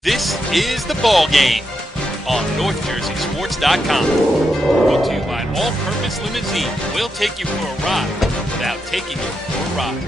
This is the Ballgame on NorthJerseySports.com. Brought to you by an all-purpose limousine. We'll take you for a ride without taking you for a ride.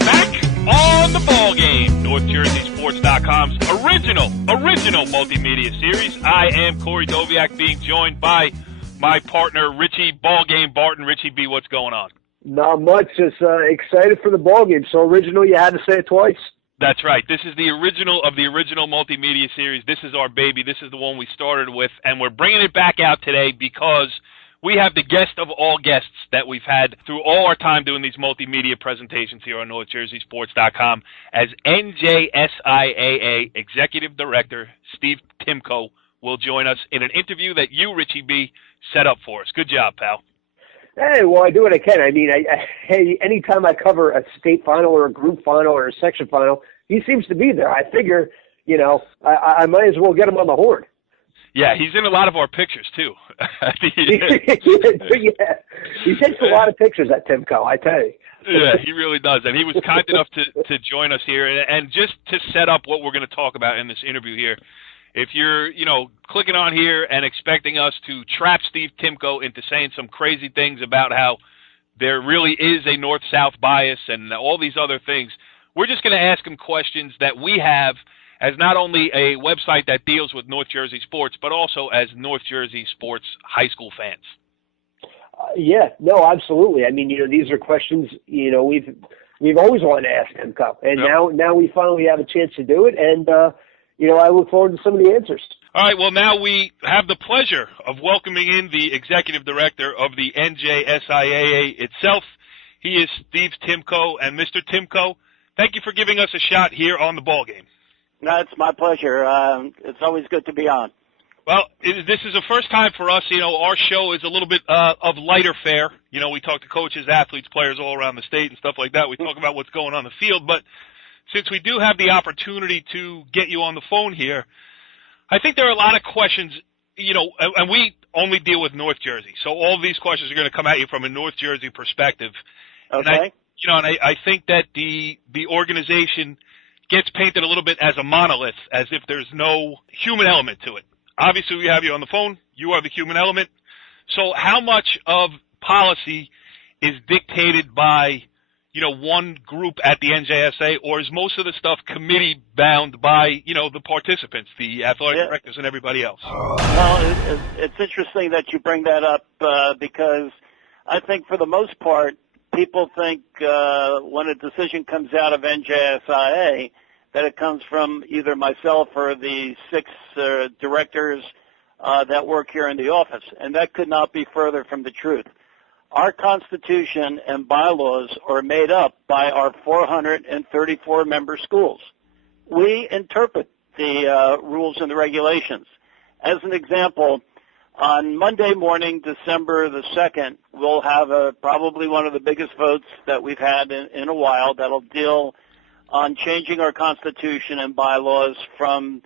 Back on the Ballgame, NorthJerseySports.com's original multimedia series. I am Corey Doviak, being joined by my partner, Richie Ballgame Barton. Richie B, what's going on? Not much. Just excited for the ballgame. So original, you had to say it twice. That's right. This is the original of the original multimedia series. This is our baby. This is the one we started with, and we're bringing it back out today because we have the guest of all guests that we've had through all our time doing these multimedia presentations here on NorthJerseySports.com as NJSIAA Executive Director Steve Timko will join us in an interview that you, Richie B, set up for us. Good job, pal. Hey, well, I do what I can. I mean, hey, anytime I cover a state final or a group final or a section final, he seems to be there. I figure, I might as well get him on the horn. Yeah, he's in a lot of our pictures, too. Yeah, he takes a lot of pictures at Timko, I tell you. Yeah, he really does. And he was kind enough to join us here. And just to set up what we're going to talk about in this interview here, if you're, clicking on here and expecting us to trap Steve Timko into saying some crazy things about how there really is a north-south bias and all these other things, we're just going to ask him questions that we have as not only a website that deals with North Jersey sports, but also as North Jersey sports high school fans. Yeah, no, absolutely. I mean, these are questions, we've always wanted to ask Timko. And yep. now we finally have a chance to do it. And, I look forward to some of the answers. All right, well, now we have the pleasure of welcoming in the executive director of the NJSIAA itself. He is Steve Timko. And Mr. Timko, thank you for giving us a shot here on the ballgame. No, it's my pleasure. It's always good to be on. Well, this is the first time for us. Our show is a little bit of lighter fare. We talk to coaches, athletes, players all around the state and stuff like that. We talk about what's going on the field. But since we do have the opportunity to get you on the phone here, I think there are a lot of questions, and we only deal with North Jersey. So all of these questions are going to come at you from a North Jersey perspective. Okay. And I think that the organization gets painted a little bit as a monolith, as if there's no human element to it. Obviously, we have you on the phone. You are the human element. So how much of policy is dictated by, one group at the NJSA, or is most of the stuff committee bound by, the participants, the athletic directors and everybody else? Well, it's interesting that you bring that up because I think for the most part, people think when a decision comes out of NJSIAA that it comes from either myself or the 6 directors that work here in the office, and that could not be further from the truth. Our Constitution and bylaws are made up by our 434 member schools. We interpret the rules and the regulations. As an example, on Monday morning, December the 2nd, we'll have probably one of the biggest votes that we've had in a while that'll deal on changing our Constitution and bylaws from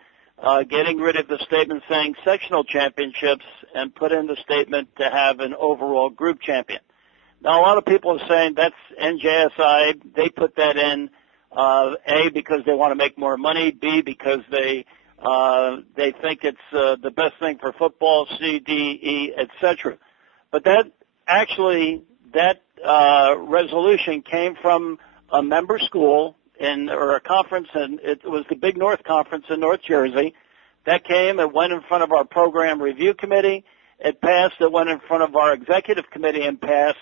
getting rid of the statement saying sectional championships and put in the statement to have an overall group champion. Now, a lot of people are saying that's NJSI. They put that in, A, because they want to make more money, B, because they think it's the best thing for football, C, D, E, etc. But that resolution came from a member school or a conference, and it was the Big North Conference in North Jersey. That came, it went in front of our program review committee, it passed, it went in front of our executive committee and passed,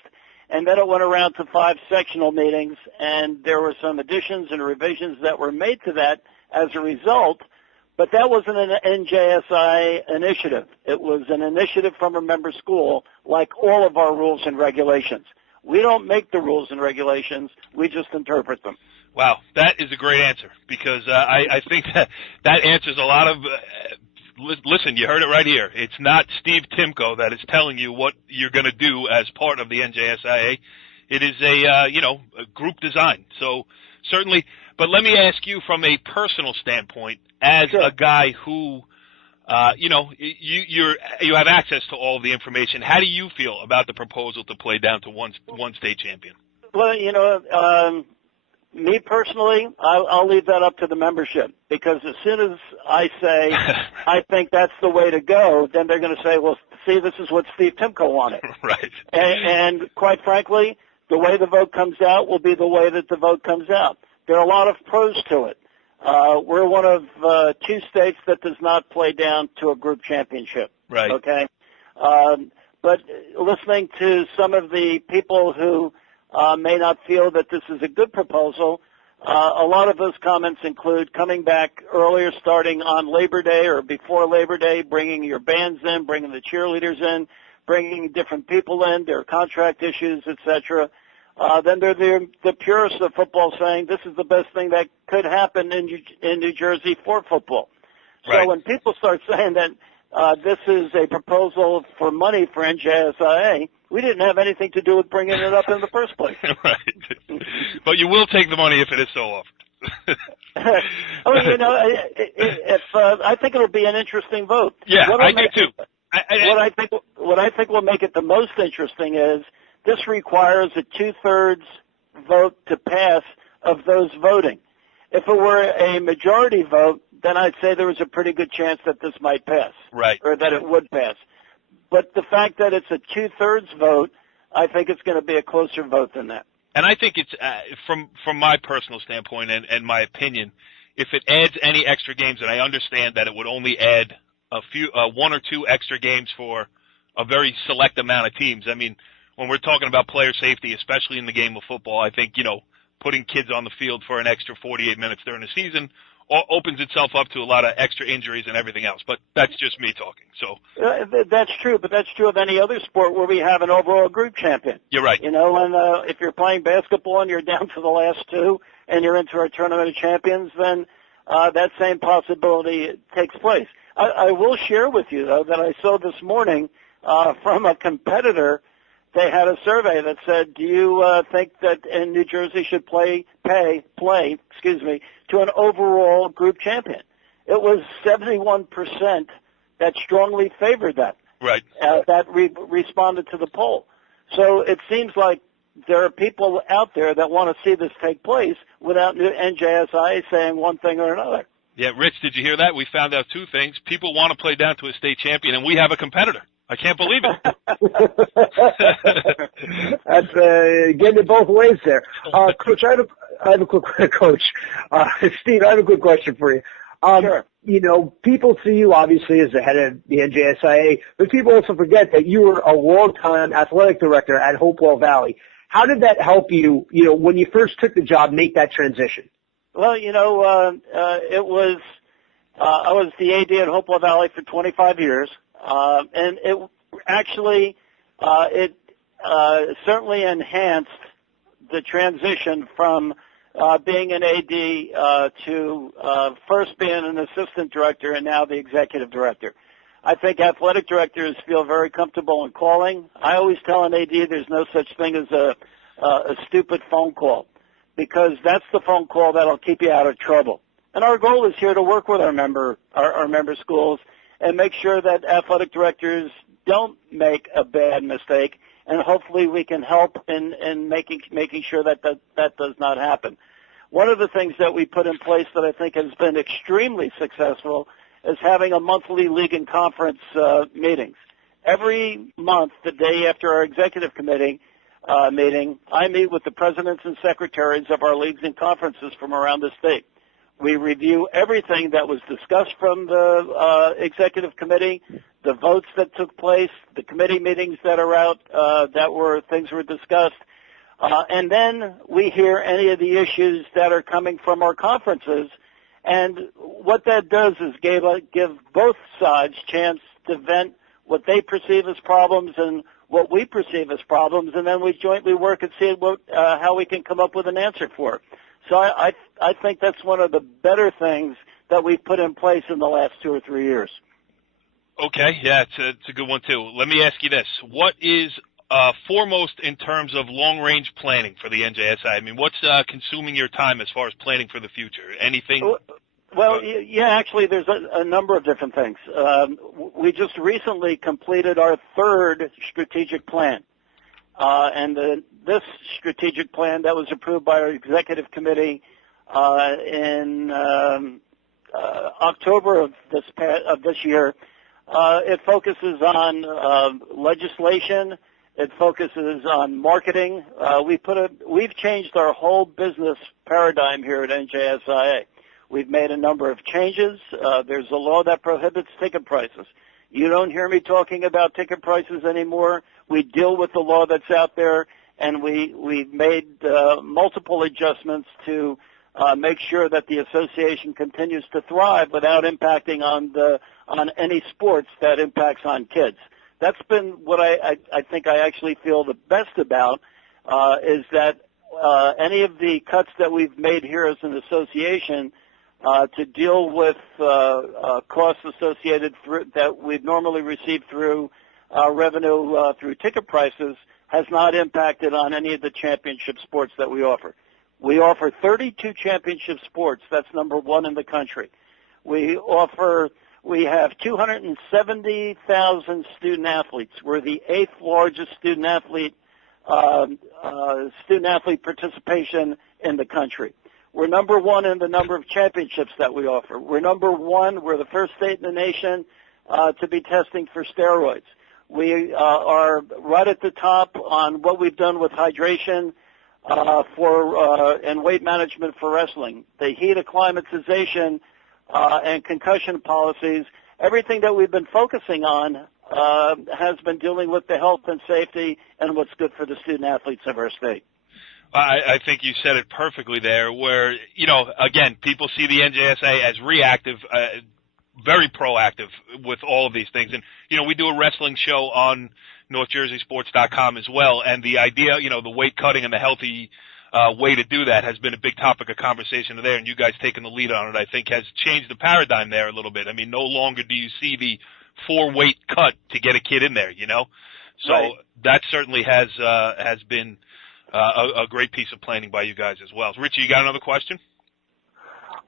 and then it went around to 5 sectional meetings, and there were some additions and revisions that were made to that as a result, but that wasn't an NJSI initiative. It was an initiative from a member school, like all of our rules and regulations. We don't make the rules and regulations, we just interpret them. Wow, that is a great answer because I think that answers a lot of listen, you heard it right here. It's not Steve Timko that is telling you what you're going to do as part of the NJSIAA. It is a group design. So certainly, but let me ask you from a personal standpoint, as a guy who you have access to all of the information. How do you feel about the proposal to play down to one state champion? Well, me personally, I'll leave that up to the membership, because as soon as I say I think that's the way to go, then they're going to say, well, see, this is what Steve Timko wanted. Right. And quite frankly, the way the vote comes out will be the way that the vote comes out. There are a lot of pros to it. We're one of 2 states that does not play down to a group championship. Right. Okay. But listening to some of the people who may not feel that this is a good proposal, a lot of those comments include coming back earlier, starting on Labor Day or before Labor Day, bringing your bands in, bringing the cheerleaders in, bringing different people in, their contract issues, etc. Then there are the purists of football saying this is the best thing that could happen in New Jersey for football. Right. So when people start saying that this is a proposal for money for NJSIA, we didn't have anything to do with bringing it up in the first place. Right. But you will take the money if it is so offered. I think it'll be an interesting vote. Yeah, I do too. What I think will make it the most interesting is this requires a 2/3 vote to pass of those voting. If it were a majority vote, then I'd say there was a pretty good chance that this might pass. Right. Or that it would pass. But the fact that it's a 2/3 vote, I think it's going to be a closer vote than that. And I think it's, from my personal standpoint and my opinion, if it adds any extra games, and I understand that it would only add a few, 1 or 2 extra games for a very select amount of teams. I mean, when we're talking about player safety, especially in the game of football, I think, putting kids on the field for an extra 48 minutes during the season opens itself up to a lot of extra injuries and everything else. But that's just me talking. So that's true, but that's true of any other sport where we have an overall group champion. You're right. And if you're playing basketball and you're down to the last 2 and you're into our tournament of champions, then that same possibility takes place. I will share with you, though, that I saw this morning from a competitor. They had a survey that said, do you think that in New Jersey should play to an overall group champion? It was 71% that strongly favored that. Right. That responded to the poll. So it seems like there are people out there that want to see this take place without NJSIA saying one thing or another. Yeah, Rich, did you hear that? We found out 2 things. People want to play down to a state champion, and we have a competitor. I can't believe it. That's getting it both ways there. Coach, I have a quick Coach. Steve, I have a quick question for you. Sure. People see you obviously as the head of the NJSIA, but people also forget that you were a long-time athletic director at Hopewell Valley. How did that help you, when you first took the job, make that transition? Well, it was I was the AD at Hopewell Valley for 25 years. And it actually, certainly enhanced the transition from being an AD to first being an assistant director and now the executive director. I think athletic directors feel very comfortable in calling. I always tell an AD there's no such thing as a stupid phone call, because that's the phone call that'll keep you out of trouble. And our goal is here to work with our member schools and make sure that athletic directors don't make a bad mistake, and hopefully we can help in making sure that does not happen. One of the things that we put in place that I think has been extremely successful is having a monthly league and conference meetings. Every month, the day after our executive committee meeting, I meet with the presidents and secretaries of our leagues and conferences from around the state. We review everything that was discussed from the executive committee, the votes that took place, the committee meetings that are out things were discussed, and then we hear any of the issues that are coming from our conferences. And what that does is give both sides chance to vent what they perceive as problems and what we perceive as problems, and then we jointly work and see how we can come up with an answer for it. So I think that's one of the better things that we've put in place in the last 2 or 3 years. Okay, yeah, it's a good one too. Let me ask you this: what is foremost in terms of long-range planning for the NJSIA? I mean, what's consuming your time as far as planning for the future? Anything? Well, yeah, actually, there's a number of different things. We just recently completed our third strategic plan. And this strategic plan that was approved by our executive committee in October of this year, it focuses on legislation. It focuses on marketing. We've changed our whole business paradigm here at NJSIAA. We've made a number of changes. There's a law that prohibits ticket prices. You don't hear me talking about ticket prices anymore. We deal with the law that's out there, and we've made multiple adjustments to make sure that the association continues to thrive without impacting on any sports that impacts on kids. That's been what I think I actually feel the best about, is that any of the cuts that we've made here as an association to deal with costs associated that we'd normally receive through revenue through ticket prices has not impacted on any of the championship sports that we offer. We offer 32 championship sports. That's number one in the country. We have 270,000 student athletes. We're the 8th largest student athlete participation in the country. We're number one in the number of championships that we offer. We're number one. We're the first state in the nation to be testing for steroids. We are right at the top on what we've done with hydration and weight management for wrestling. The heat acclimatization and concussion policies, everything that we've been focusing on has been dealing with the health and safety and what's good for the student athletes of our state. I think you said it perfectly there where, again, people see the NJSA as reactive, very proactive with all of these things. And, we do a wrestling show on NorthJerseySports.com as well. And the idea, the weight cutting and the healthy way to do that has been a big topic of conversation there. And you guys taking the lead on it, I think, has changed the paradigm there a little bit. I mean, no longer do you see the 4-weight cut to get a kid in there, So right. That certainly has been a great piece of planning by you guys as well. Richie, you got another question?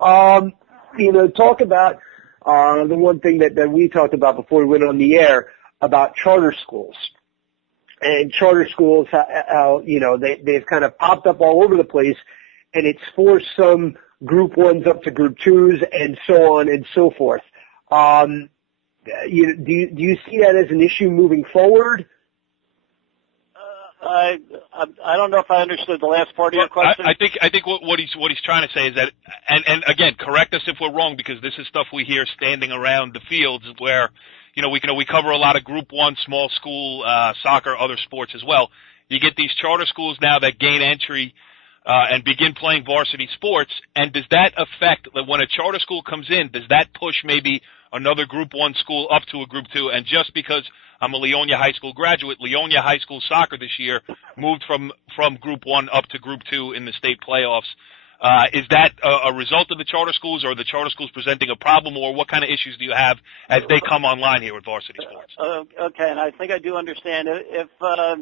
Talk about the one thing that we talked about before we went on the air about charter schools. And charter schools, how they've kind of popped up all over the place, and it's forced some Group 1s up to Group 2s and so on and so forth. Do you see that as an issue moving forward? I don't know if I understood the last part of your question. I think what he's trying to say is that, and again, correct us if we're wrong, because this is stuff we hear standing around the fields where, we cover a lot of Group 1, small school, soccer, other sports as well. You get these charter schools now that gain entry and begin playing varsity sports, and does that affect, when a charter school comes in, does that push maybe another Group 1 school up to a Group 2? And just because I'm a Leonia High School graduate, Leonia High School soccer this year moved from Group 1 up to Group 2 in the state playoffs. Is that a result of the charter schools, or are the charter schools presenting a problem, or what kind of issues do you have as they come online here with varsity sports? Okay, and I think I do understand. If a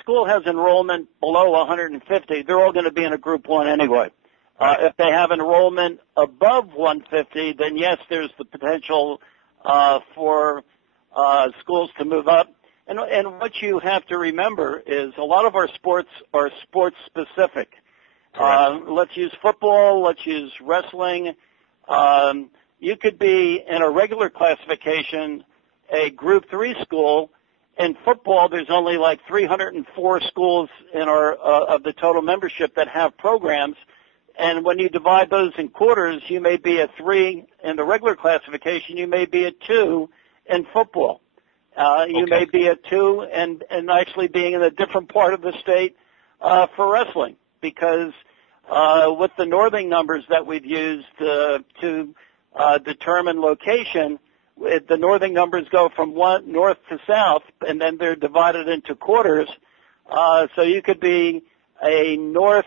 school has enrollment below 150, they're all going to be in a Group 1 anyway. If they have enrollment above 150, then yes, there's the potential for schools to move up. And what you have to remember is a lot of our sports are sports specific. Let's use football. Let's use wrestling. You could be in a regular classification, a Group 3 school. In football, there's only like 304 schools in our of the total membership that have programs. And when you divide those in quarters, you may be a 3 in the regular classification. You may be a 2 in football. You may be a 2 and actually being in a different part of the state for wrestling, because with the northing numbers that we've used to determine location, the northing numbers go from north to south, and then they're divided into quarters. So you could be a North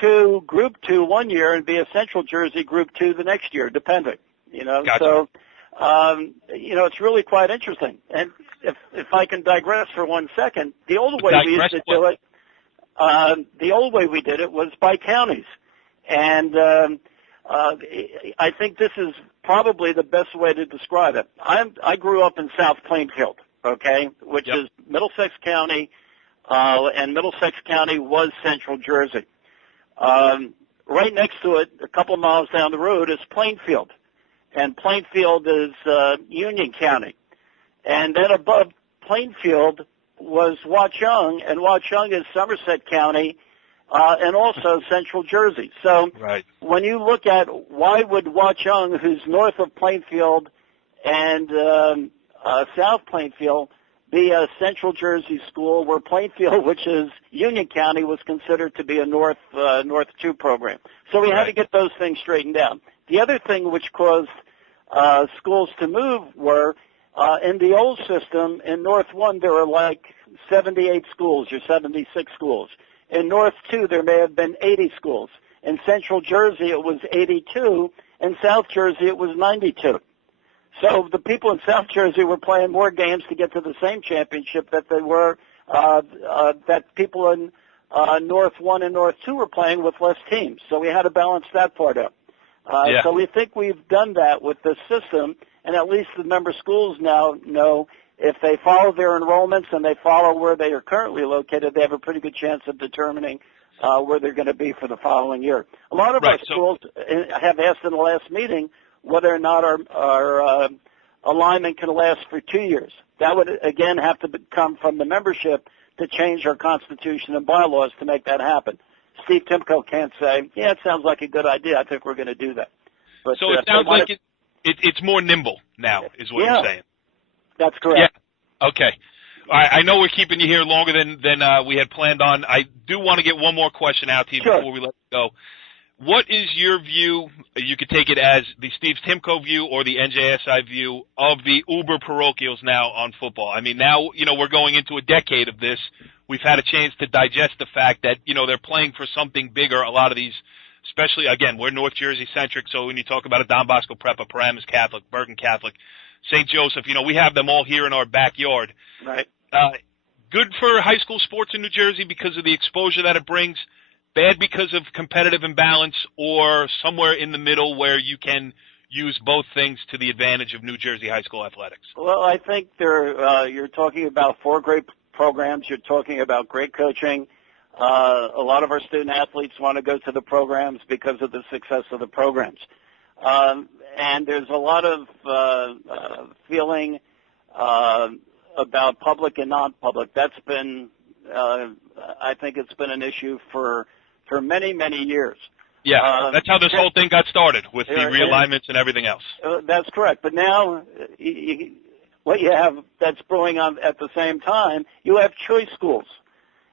2, Group 2 one year and be a Central Jersey Group 2 the next year, depending. Gotcha. So it's really quite interesting. And if I can digress for 1 second, the old way we used to do it, the old way we did it was by counties. And I think this is probably the best way to describe it. I grew up in South Plainfield, okay, which is Middlesex County, and Middlesex County was Central Jersey. Right next to it, a couple miles down the road, is Plainfield, and Plainfield is Union County. And then above Plainfield was Watchung, and Watchung is Somerset County, and also Central Jersey. So when you look at why would Watchung, who's north of Plainfield and South Plainfield, be a Central Jersey school, where Plainfield, which is Union County, was considered to be a North 2 program. So we had to get those things straightened out. The other thing which caused schools to move were, in the old system, in North 1 there were like 78 schools or 76 schools. In North 2 there may have been 80 schools. In Central Jersey it was 82. In South Jersey it was 92. So the people in South Jersey were playing more games to get to the same championship that they were, that people in North 1 and North 2 were playing with less teams. So we had to balance that part up. So we think we've done that with this system, and at least the member schools now know if they follow their enrollments and they follow where they are currently located, they have a pretty good chance of determining where they're going to be for the following year. A lot of our schools have asked in the last meeting whether or not our alignment can last for 2 years. That would, again, have to come from the membership to change our constitution and bylaws to make that happen. Steve Timko can't say, yeah, it sounds like a good idea. I think we're going to do that. But, so it sounds like it's more nimble now, is what you're saying. That's correct. Yeah. Okay. I know we're keeping you here longer than we had planned on. I do want to get one more question out to you before we let you go. What is your view, you could take it as the Steve Timko view or the NJSI view, of the uber parochials now on football? I mean, now, we're going into a decade of this. We've had a chance to digest the fact that, they're playing for something bigger. A lot of these, especially, again, we're North Jersey-centric, so when you talk about a Don Bosco Prep, a Paramus Catholic, Bergen Catholic, St. Joseph, we have them all here in our backyard. Right. Good for high school sports in New Jersey because of the exposure that it brings. Bad because of competitive imbalance, or somewhere in the middle where you can use both things to the advantage of New Jersey high school athletics? Well, I think you're talking about 4 great programs. You're talking about great coaching. A lot of our student athletes want to go to the programs because of the success of the programs. And there's a lot of feeling about public and non-public. That's been, I think it's been an issue for many, many years. Yeah, that's how this whole thing got started, with the realignments and everything else. That's correct. But now, what you have that's brewing on at the same time, you have choice schools.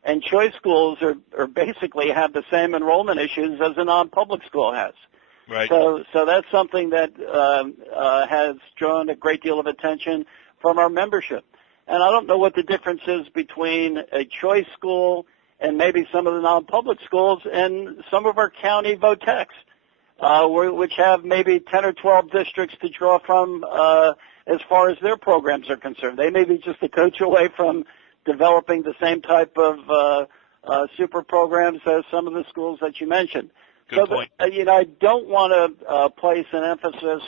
And choice schools are basically have the same enrollment issues as a non-public school has. Right. So that's something that has drawn a great deal of attention from our membership. And I don't know what the difference is between a choice school and maybe some of the non-public schools and some of our county VOTECs, which have maybe 10 or 12 districts to draw from as far as their programs are concerned. They may be just a coach away from developing the same type of super programs as some of the schools that you mentioned. Good point. I don't want to place an emphasis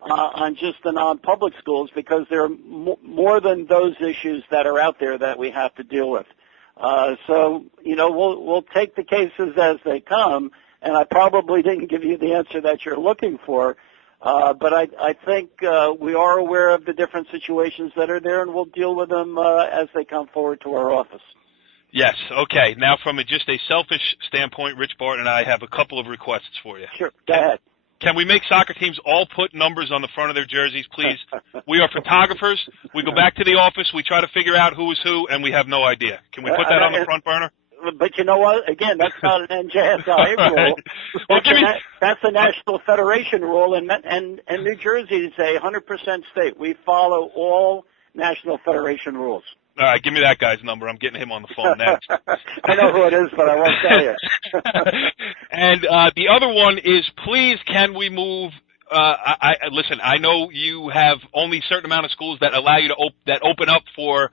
on just the non-public schools, because there are more than those issues that are out there that we have to deal with. So we'll take the cases as they come, and I probably didn't give you the answer that you're looking for, but I think we are aware of the different situations that are there, and we'll deal with them as they come forward to our office. Yes. Okay. Now, from just a selfish standpoint, Rich Barton and I have a couple of requests for you. Sure. Go ahead. Can we make soccer teams all put numbers on the front of their jerseys, please? We are photographers. We go back to the office. We try to figure out who is who, and we have no idea. Can we put that on the front burner? But you know what? Again, that's not an NJSIA rule. Well, that's the National Federation rule, and New Jersey is a 100% state. We follow all National Federation rules. All right, give me that guy's number. I'm getting him on the phone next. I know who it is, but I won't tell you. And the other one is, please, can we move? Listen, I know you have only a certain amount of schools that allow you to that open up for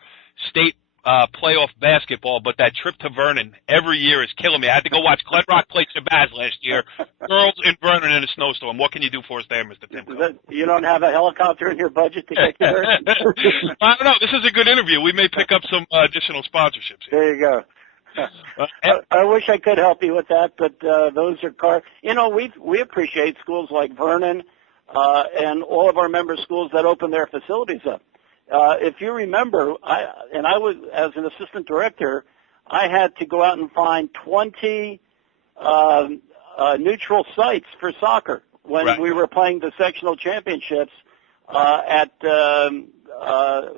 state playoff basketball, but that trip to Vernon every year is killing me. I had to go watch Glen Rock play Shabazz last year. Girls in Vernon in a snowstorm. What can you do for us there, Mr. Timko? You don't have a helicopter in your budget to get you there? I don't know. This is a good interview. We may pick up some additional sponsorships here. There you go. I wish I could help you with that, but those are we appreciate schools like Vernon and all of our member schools that open their facilities up. If you remember, I was, as an assistant director, I had to go out and find 20 neutral sites for soccer when we were playing the sectional championships at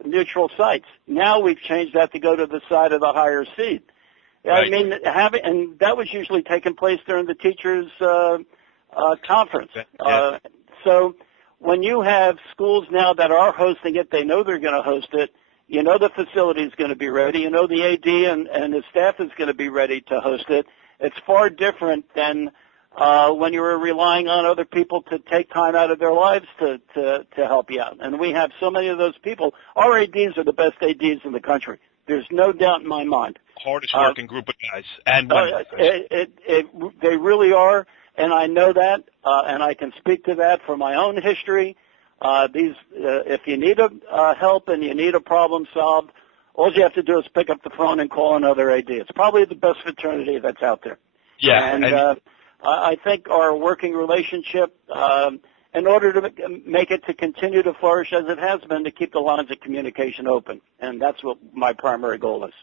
neutral sites. Now we've changed that to go to the side of the higher seed. I mean, and that was usually taking place during the teachers' conference. So when you have schools now that are hosting it, they know they're going to host it. You know the facility is going to be ready. You know the AD and the staff is going to be ready to host it. It's far different than when you were relying on other people to take time out of their lives to help you out. And we have so many of those people. Our ADs are the best ADs in the country. There's no doubt in my mind. Hardest working group of guys. And they really are, and I know that, and I can speak to that from my own history. If you need help and you need a problem solved, all you have to do is pick up the phone and call another AD. It's probably the best fraternity that's out there. Yeah. And I think our working relationship, in order to make it to continue to flourish as it has been, to keep the lines of communication open. And that's what my primary goal is.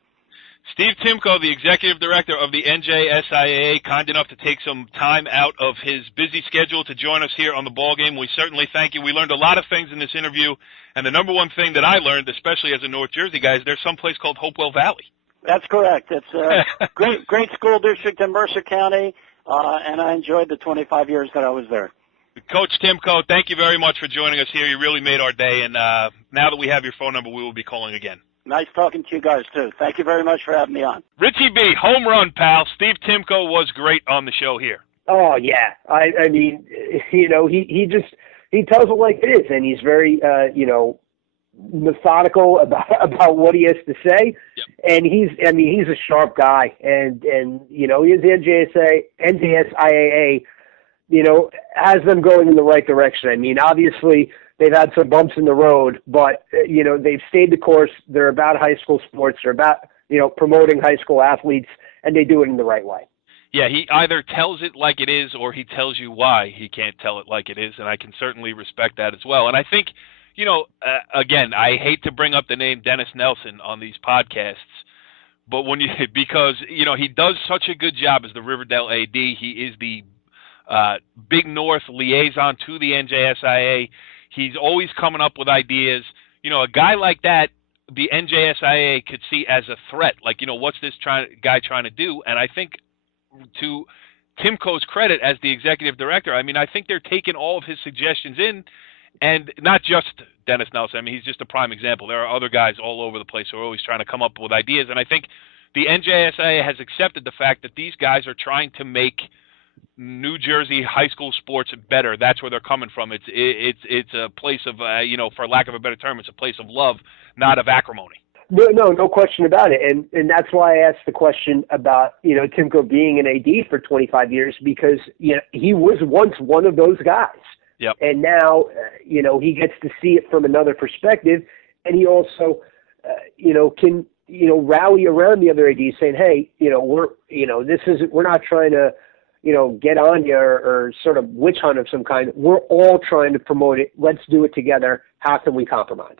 Steve Timko, the executive director of the NJSIAA, kind enough to take some time out of his busy schedule to join us here on the Ballgame. We certainly thank you. We learned a lot of things in this interview, and the number one thing that I learned, especially as a North Jersey guy, is there's someplace called Hopewell Valley. That's correct. It's a great school district in Mercer County, and I enjoyed the 25 years that I was there. Coach Timko, thank you very much for joining us here. You really made our day, and now that we have your phone number, we will be calling again. Nice talking to you guys, too. Thank you very much for having me on. Richie B., home run, pal. Steve Timko was great on the show here. Oh, yeah. I mean, he tells it like it is, and he's very, methodical about what he has to say. Yep. And he's a sharp guy. And he is the NJSIAA, has them going in the right direction. I mean, obviously, they've had some bumps in the road, but, they've stayed the course. They're about high school sports. They're about, promoting high school athletes, and they do it in the right way. Yeah, he either tells it like it is or he tells you why he can't tell it like it is, and I can certainly respect that as well. And I think, again, I hate to bring up the name Dennis Nelson on these podcasts, but because he does such a good job as the Riverdale AD. He is the Big North liaison to the NJSIAA. He's always coming up with ideas. A guy like that, the NJSIAA could see as a threat. Like, what's this guy trying to do? And I think, to Timko's credit as the executive director, I mean, I think they're taking all of his suggestions in, and not just Dennis Nelson. I mean, he's just a prime example. There are other guys all over the place who are always trying to come up with ideas, and I think the NJSIAA has accepted the fact that these guys are trying to make New Jersey high school sports better. That's where they're coming from. It's a place of, for lack of a better term, it's a place of love, not of acrimony. No question about it. And that's why I asked the question about, Timko being an AD for 25 years, because, he was once one of those guys. Yep. And now, he gets to see it from another perspective. And he also, can, rally around the other ADs saying, hey, we're not trying to, get on you or sort of witch hunt of some kind. We're all trying to promote it. Let's do it together. How can we compromise?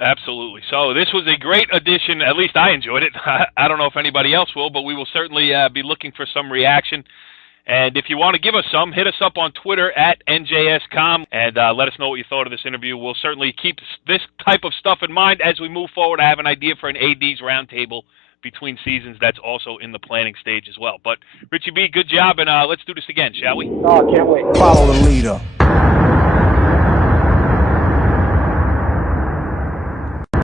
Absolutely. So this was a great addition. At least I enjoyed it. I don't know if anybody else will, but we will certainly be looking for some reaction. And if you want to give us some, hit us up on Twitter at NJSCom and let us know what you thought of this interview. We'll certainly keep this type of stuff in mind as we move forward. I have an idea for an AD's roundtable between seasons that's also in the planning stage as well. But, Richie B., good job, and let's do this again, shall we? Oh, can't wait. Follow the leader.